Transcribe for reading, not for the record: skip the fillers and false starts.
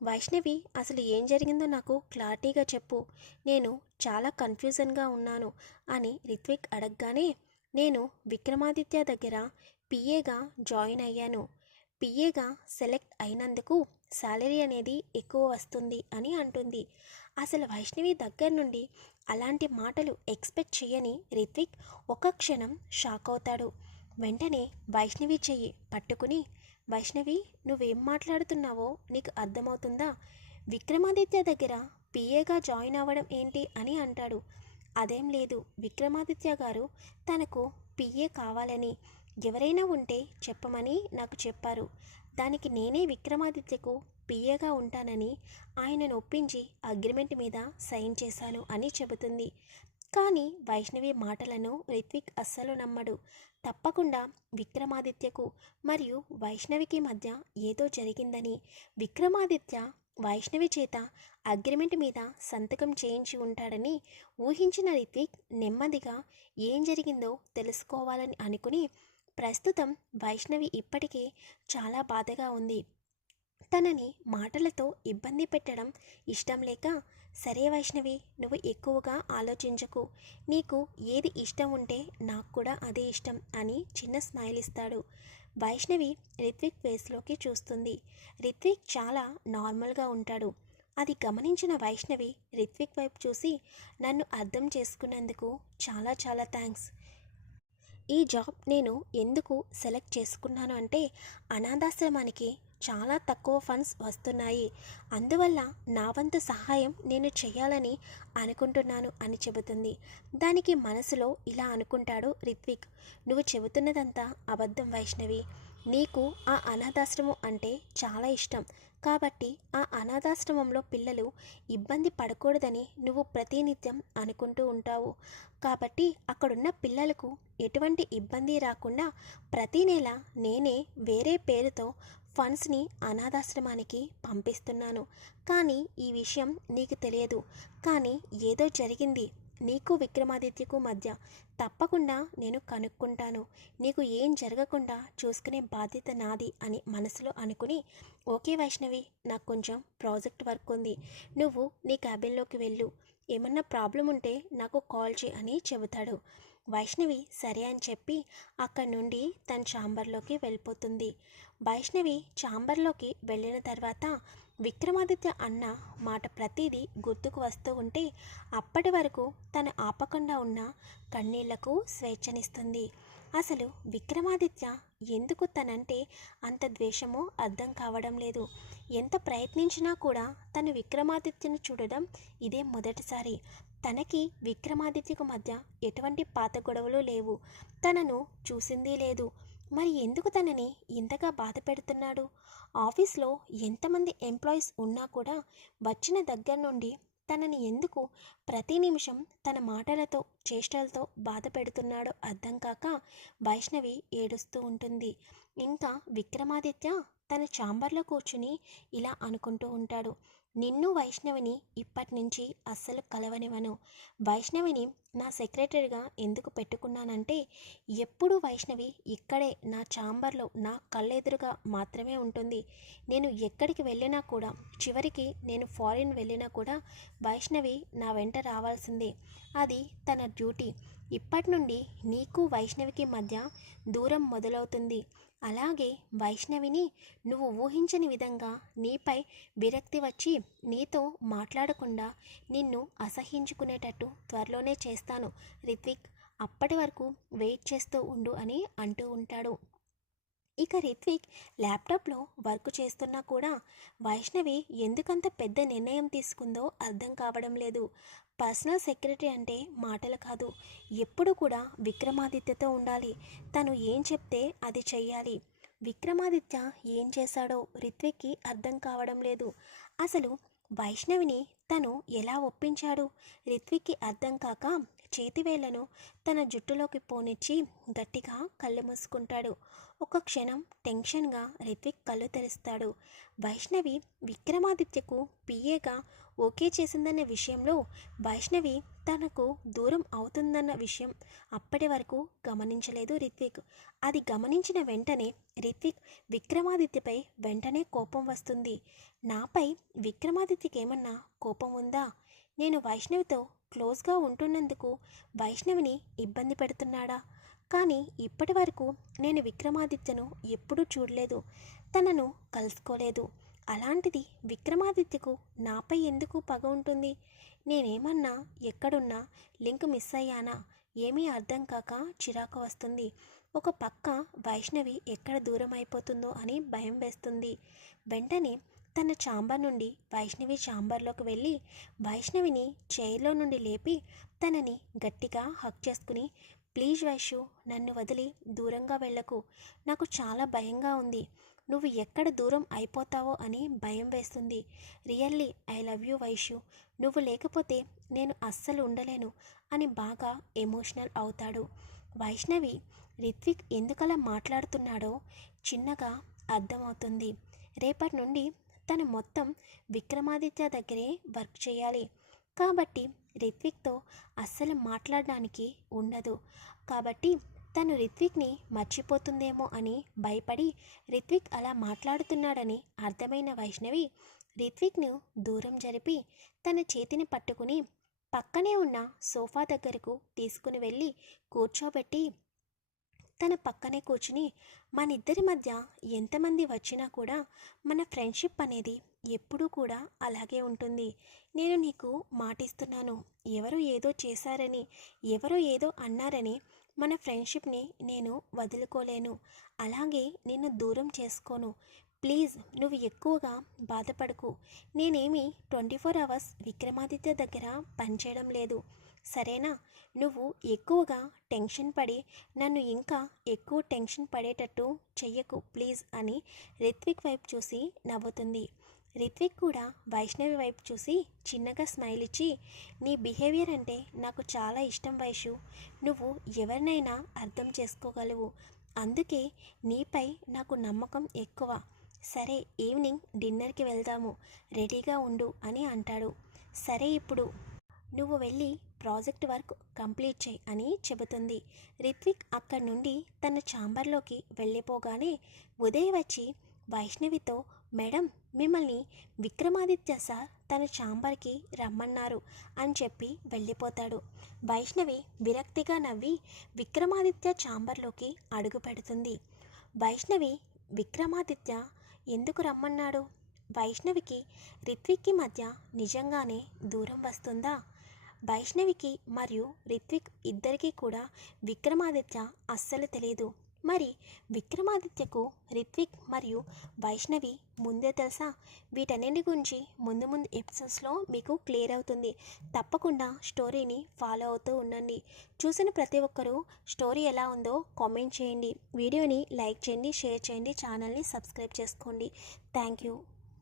వైష్ణవి, అసలు ఏం జరిగిందో నాకు క్లారిటీగా చెప్పు. నేను చాలా కన్ఫ్యూజన్గా ఉన్నాను అని రిత్విక్ అడగగానే, నేను విక్రమాదిత్య దగ్గర పిఏగా జాయిన్ అయ్యాను. పిఏగా సెలెక్ట్ అయినందుకు శాలరీ అనేది ఎక్కువ వస్తుంది అని అంటుంది. అసలు వైష్ణవి దగ్గర నుండి అలాంటి మాటలు ఎక్స్పెక్ట్ చేయని రిత్విక్ ఒక క్షణం షాక్ అవుతాడు. వెంటనే వైష్ణవి చెయ్యి పట్టుకుని, వైష్ణవి, నువ్వేం మాట్లాడుతున్నావో నీకు అర్థమవుతుందా? విక్రమాదిత్య దగ్గర పిఏగా జాయిన్ అవ్వడం ఏంటి అని అంటాడు. అదేం లేదు విక్రమాదిత్య గారు, తనకు పిఏ కావాలని ఎవరైనా ఉంటే చెప్పమని నాకు చెప్పారు. దానికి నేనే విక్రమాదిత్యకు పిఏగా ఉంటానని ఆయనను ఒప్పించి అగ్రిమెంట్ మీద సైన్ చేశాను అని చెబుతుంది. కానీ వైష్ణవి మాటలను రిత్విక్ అస్సలు నమ్మడు. తప్పకుండా విక్రమాదిత్యకు మరియు వైష్ణవికి మధ్య ఏదో జరిగిందని, విక్రమాదిత్య వైష్ణవి చేత అగ్రిమెంట్ మీద సంతకం చేయించి ఉంటాడని ఊహించిన రిత్విక్ నెమ్మదిగా ఏం జరిగిందో తెలుసుకోవాలని అనుకుని, ప్రస్తుతం వైష్ణవి ఇప్పటికే చాలా బాధగా ఉంది. తనని మాటలతో ఇబ్బంది పెట్టడం ఇష్టం లేక, సరే వైష్ణవి, నువ్వు ఎక్కువగా ఆలోచించకు, నీకు ఏది ఇష్టం ఉంటే నాకు కూడా అదే ఇష్టం అని చిన్న స్మైల్ ఇస్తాడు. వైష్ణవి రిత్విక్ ఫేస్లోకి చూస్తుంది. రిత్విక్ చాలా నార్మల్గా ఉంటాడు. అది గమనించిన వైష్ణవి రిత్విక్ వైపు చూసి, నన్ను అర్థం చేసుకున్నందుకు చాలా చాలా థ్యాంక్స్. ఈ జాబ్ నేను ఎందుకు సెలెక్ట్ చేసుకున్నాను అంటే, అనాథాశ్రమానికి చాలా తక్కువ ఫండ్స్ వస్తున్నాయి, అందువల్ల నా వంతు సహాయం నేను చేయాలని అనుకుంటున్నాను అని చెబుతుంది. దానికి మనసులో ఇలా అనుకుంటాడు రిత్విక్, నువ్వు చెబుతున్నదంతా అబద్ధం వైష్ణవి. నీకు ఆ అనాథాశ్రమం అంటే చాలా ఇష్టం కాబట్టి ఆ అనాథాశ్రమంలో పిల్లలు ఇబ్బంది పడకూడదని నువ్వు ప్రతినిత్యం అనుకుంటూ ఉంటావు. కాబట్టి అక్కడున్న పిల్లలకు ఎటువంటి ఇబ్బంది రాకుండా ప్రతి నెల నేనే వేరే పేరుతో ఫండ్స్ని అనాథాశ్రమానికి పంపిస్తున్నాను. కానీ ఈ విషయం నీకు తెలియదు. కానీ ఏదో జరిగింది నీకు విక్రమాదిత్యకు మధ్య. తప్పకుండా నేను కనుక్కుంటాను. నీకు ఏం జరగకుండా చూసుకునే బాధ్యత నాది అని మనసులో అనుకుని, ఓకే వైష్ణవి, నాకు కొంచెం ప్రాజెక్ట్ వర్క్ ఉంది, నువ్వు నీ క్యాబిన్లోకి వెళ్ళు, ఏమన్నా ప్రాబ్లం ఉంటే నాకు కాల్ చేయి అని చెబుతాడు. వైష్ణవి సరే అని చెప్పి అక్కడి నుండి తన ఛాంబర్లోకి వెళ్ళిపోతుంది. వైష్ణవి ఛాంబర్లోకి వెళ్ళిన తర్వాత విక్రమాదిత్య అన్న మాట ప్రతిదీ గుర్తుకు వస్తూ ఉంటే, అప్పటి వరకు తను ఆపకుండా ఉన్న కన్నీళ్లకు స్వేచ్ఛనిస్తుంది. అసలు విక్రమాదిత్య ఎందుకు తనంటే అంత ద్వేషమో అర్థం కావడం లేదు. ఎంత ప్రయత్నించినా కూడా తను విక్రమాదిత్యను చూడడం ఇదే మొదటిసారి. తనకి విక్రమాదిత్యకు మధ్య ఎటువంటి పాత గొడవలు లేవు. తనను చూసింది లేదు. మరి ఎందుకు తనని ఇంతగా బాధ పెడుతున్నాడు? ఆఫీస్లో ఎంతమంది ఎంప్లాయీస్ ఉన్నా కూడా వచ్చిన దగ్గర నుండి తనని ఎందుకు ప్రతి నిమిషం తన మాటలతో చేష్టలతో బాధ పెడుతున్నాడో అర్థం కాక వైష్ణవి ఏడుస్తూ ఉంటుంది. ఇంకా విక్రమాదిత్య తన ఛాంబర్లో కూర్చుని ఇలా అనుకుంటూ ఉంటాడు, నిన్ను వైష్ణవిని ఇప్పటి నుంచి అస్సలు కలవనివ్వను. వైష్ణవిని నా సెక్రటరీగా ఎందుకు పెట్టుకున్నానంటే, ఎప్పుడు వైష్ణవి ఇక్కడే నా ఛాంబర్లో నా కళ్ళెదురుగా మాత్రమే ఉంటుంది. నేను ఎక్కడికి వెళ్ళినా కూడా, చివరికి నేను ఫారిన్ వెళ్ళినా కూడా వైష్ణవి నా వెంట రావాల్సిందే. అది తన డ్యూటీ. ఇప్పటి నుండి నీకు వైష్ణవికి మధ్య దూరం మొదలవుతుంది. అలాగే వైష్ణవిని నువ్వు ఊహించని విధంగా నీపై విరక్తి వచ్చి నీతో మాట్లాడకుండా నిన్ను అసహ్యించుకునేటట్టు త్వరలోనే చేస్తాను రిత్విక్, అప్పటి వరకు వెయిట్ చేస్తూ ఉండు అని అంటూ ఉంటాడు. ఇక రిత్విక్ ల్యాప్టాప్లో వర్క్ చేస్తున్నా కూడా వైష్ణవి ఎందుకంత పెద్ద నిర్ణయం తీసుకుందో అర్థం కావడం లేదు. పర్సనల్ సెక్రటరీ అంటే మాటలు కాదు, ఎప్పుడు కూడా విక్రమాదిత్యతో ఉండాలి. తను ఏం చెప్తే అది చెయ్యాలి. విక్రమాదిత్య ఏం చేశాడో రిత్విక్కి అర్థం కావడం లేదు. అసలు వైష్ణవిని తను ఎలా ఒప్పించాడు? రిత్విక్కి అర్థం కాక చేతివేళ్లను తన జుట్టులోకి పోనిచ్చి గట్టిగా కళ్ళు మూసుకుంటాడు. ఒక క్షణం టెన్షన్గా రిత్విక్ కళ్ళు తెరుస్తాడు. వైష్ణవి విక్రమాదిత్యకు పిఏగా ఓకే చేసిందన్న విషయంలో వైష్ణవి తనకు దూరం అవుతుందన్న విషయం అప్పటి వరకు గమనించలేదు రిత్విక్. అది గమనించిన వెంటనే రిత్విక్ విక్రమాదిత్యపై వెంటనే కోపం వస్తుంది. నాపై విక్రమాదిత్యకి ఏమన్నా కోపం ఉందా? నేను వైష్ణవితో క్లోజ్గా ఉంటున్నందుకు వైష్ణవిని ఇబ్బంది పెడుతున్నాడా? కానీ ఇప్పటి వరకు నేను విక్రమాదిత్యను ఎప్పుడూ చూడలేదు, తనను కలుసుకోలేదు. అలాంటిది విక్రమాదిత్యకు నాపై ఎందుకు పగ ఉంటుంది? నేనేమన్నా ఎక్కడున్నా లింక్ మిస్ అయ్యానా? ఏమీ అర్థం కాక చిరాకు వస్తుంది. ఒక పక్క వైష్ణవి ఎక్కడ దూరం అయిపోతుందో అని భయం వేస్తుంది. వెంటనే తన ఛాంబర్ నుండి వైష్ణవి ఛాంబర్లోకి వెళ్ళి వైష్ణవిని చైర్లో నుండి లేపి తనని గట్టిగా హక్ చేసుకుని, ప్లీజ్ వైషు, నన్ను వదిలి దూరంగా వెళ్ళకు, నాకు చాలా భయంగా ఉంది, నువ్వు ఎక్కడ దూరం అయిపోతావో అని భయం వేస్తుంది. Really I love you Vaishu, నువ్వు లేకపోతే నేను అస్సలు ఉండలేను అని బాగా ఎమోషనల్ అవుతాడు. వైష్ణవి రిత్విక్ ఎందుకలా మాట్లాడుతున్నాడో చిన్నగా అర్థమవుతుంది. రేపటి నుండి తను మొత్తం విక్రమాదిత్య దగ్గరే వర్క్ చేయాలి కాబట్టి రిత్విక్తో అస్సలు మాట్లాడడానికి ఉండదు. కాబట్టి తను రిత్విక్ని మర్చిపోతుందేమో అని భయపడి రిత్విక్ అలా మాట్లాడుతున్నాడని అర్థమైన వైష్ణవి రిత్విక్ను దూరం జరిపి తన చేతిని పట్టుకుని పక్కనే ఉన్న సోఫా దగ్గరకు తీసుకుని వెళ్ళి కూర్చోబెట్టి తన పక్కనే కూర్చుని, మనిద్దరి మధ్య ఎంతమంది వచ్చినా కూడా మన ఫ్రెండ్షిప్ అనేది ఎప్పుడూ కూడా అలాగే ఉంటుంది. నేను నీకు మాటిస్తున్నాను, ఎవరు ఏదో చేశారని, ఎవరో ఏదో అన్నారని మన ఫ్రెండ్షిప్ని నేను వదులుకోలేను, అలాగే నిన్ను దూరం చేసుకోను. ప్లీజ్ నువ్వు ఎక్కువగా బాధపడకు. నేనేమి 24 అవర్స్ విక్రమాదిత్య దగ్గర పనిచేయడం లేదు, సరేనా? నువ్వు ఎక్కువగా టెన్షన్ పడి నన్ను ఇంకా ఎక్కువ టెన్షన్ పడేటట్టు చెయ్యకు ప్లీజ్ అని రిత్విక్ వైపు చూసి నవ్వుతుంది. రిత్విక్ కూడా వైష్ణవి వైపు చూసి చిన్నగా స్మైల్ ఇచ్చి, నీ బిహేవియర్ అంటే నాకు చాలా ఇష్టం వైషు, నువ్వు ఎవరినైనా అర్థం చేసుకోగలవు, అందుకే నీపై నాకు నమ్మకం ఎక్కువ. సరే, ఈవినింగ్ డిన్నర్కి వెళ్దాము, రెడీగా ఉండు అని అంటాడు. సరే, ఇప్పుడు నువ్వు వెళ్ళి ప్రాజెక్ట్ వర్క్ కంప్లీట్ చేయి అని చెబుతుంది. రిత్విక్ అక్కడి నుండి తన ఛాంబర్లోకి వెళ్ళిపోగానే ఉదయ్ వచ్చి వైష్ణవితో, మేడం, మిమ్మల్ని విక్రమాదిత్య సార్ తన ఛాంబర్కి రమ్మన్నారు అని చెప్పి వెళ్ళిపోతాడు. వైష్ణవి విరక్తిగా నవ్వి విక్రమాదిత్య ఛాంబర్లోకి అడుగు పెడుతుంది. వైష్ణవి విక్రమాదిత్య ఎందుకు రమ్మన్నాడు? వైష్ణవికి రిత్విక్కి మధ్య నిజంగానే దూరం వస్తుందా? వైష్ణవికి మరియు రిత్విక్ ఇద్దరికీ కూడా విక్రమాదిత్య అస్సలు తెలియదు. మరి విక్రమాదిత్యకు రిత్విక్ మరియు వైష్ణవి ముందే తెలుసా? వీటన్నిటి గురించి ముందు ముందు ఎపిసోడ్స్లో మీకు క్లియర్ అవుతుంది. తప్పకుండా స్టోరీని ఫాలో అవుతూ ఉండండి. చూసిన ప్రతి ఒక్కరూ స్టోరీ ఎలా ఉందో కామెంట్ చేయండి. వీడియోని లైక్ చేయండి, షేర్ చేయండి, ఛానల్ని సబ్స్క్రైబ్ చేసుకోండి. Thank you.